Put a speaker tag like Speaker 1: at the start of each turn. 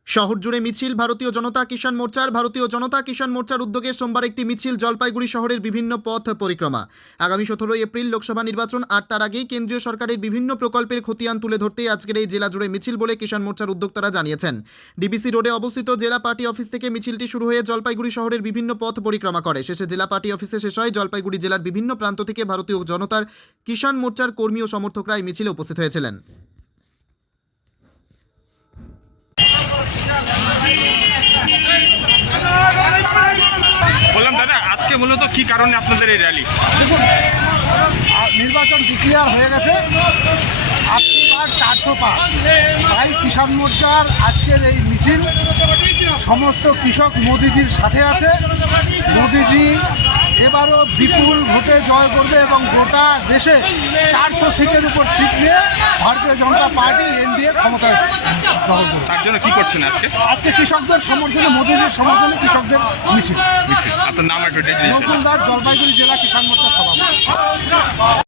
Speaker 1: শহর জুড়ে মিছিল ভারতীয় জনতা কিষাণ মোর্চার উদ্যোগে সোমবার একটি মিছিল জলপাইগুড়ি শহরের বিভিন্ন পথ পরিক্রমা। আগামী 17 এপ্রিল লোকসভা নির্বাচন, আর তার আগেই কেন্দ্রীয় সরকারের বিভিন্ন প্রকল্পের খতিয়ান তুলে ধরতেই আজকের এই জেলা জুড়ে মিছিল বলে কিষাণ মোর্চার উদ্যোক্তারা জানিয়েছেন। ডিবিসি রোডে অবস্থিত জেলা পার্টি অফিস থেকে মিছিলটি শুরু হয়ে জলপাইগুড়ি শহরের বিভিন্ন পথ পরিক্রমা করে। শেষে জেলা পার্টি অফিসে শেষ হয়। জলপাইগুড়ি জেলার বিভিন্ন প্রান্ত থেকে ভারতীয় জনতার কিষাণ মোর্চার কর্মী ও সমর্থকরা এই মিছিলে উপস্থিত হয়েছিলেন।
Speaker 2: বললাম দাদা, আজকে মূলত কি কারণে আপনাদের এই র্যালি?
Speaker 3: দেখুন, নির্বাচন ডিক্লেয়ার হয়ে গেছে, আপনি বার 400 পার। তাই কিষাণ মোর্চার আজকের এই মিছিল সমস্ত কৃষক মোদিজির সাথে আছে। মোদিজি এবারও বিপুল ভোটে জয় করবে এবং গোটা দেশে 400 সিটের উপর সিট নিয়ে ভারতীয় জনতা পার্টি এনডিএ ক্ষমতায় দখল করবে।
Speaker 2: তার জন্য কি করছেন আজকে?
Speaker 3: কৃষকদের সমর্থনে, মোদিজির সমর্থনে কৃষকদের মিছিল।
Speaker 2: আপনার নাম একটু
Speaker 3: নকুল দাস, জলপাইগুড়ি জেলা কিষাণ মোর্চার সভাপতি।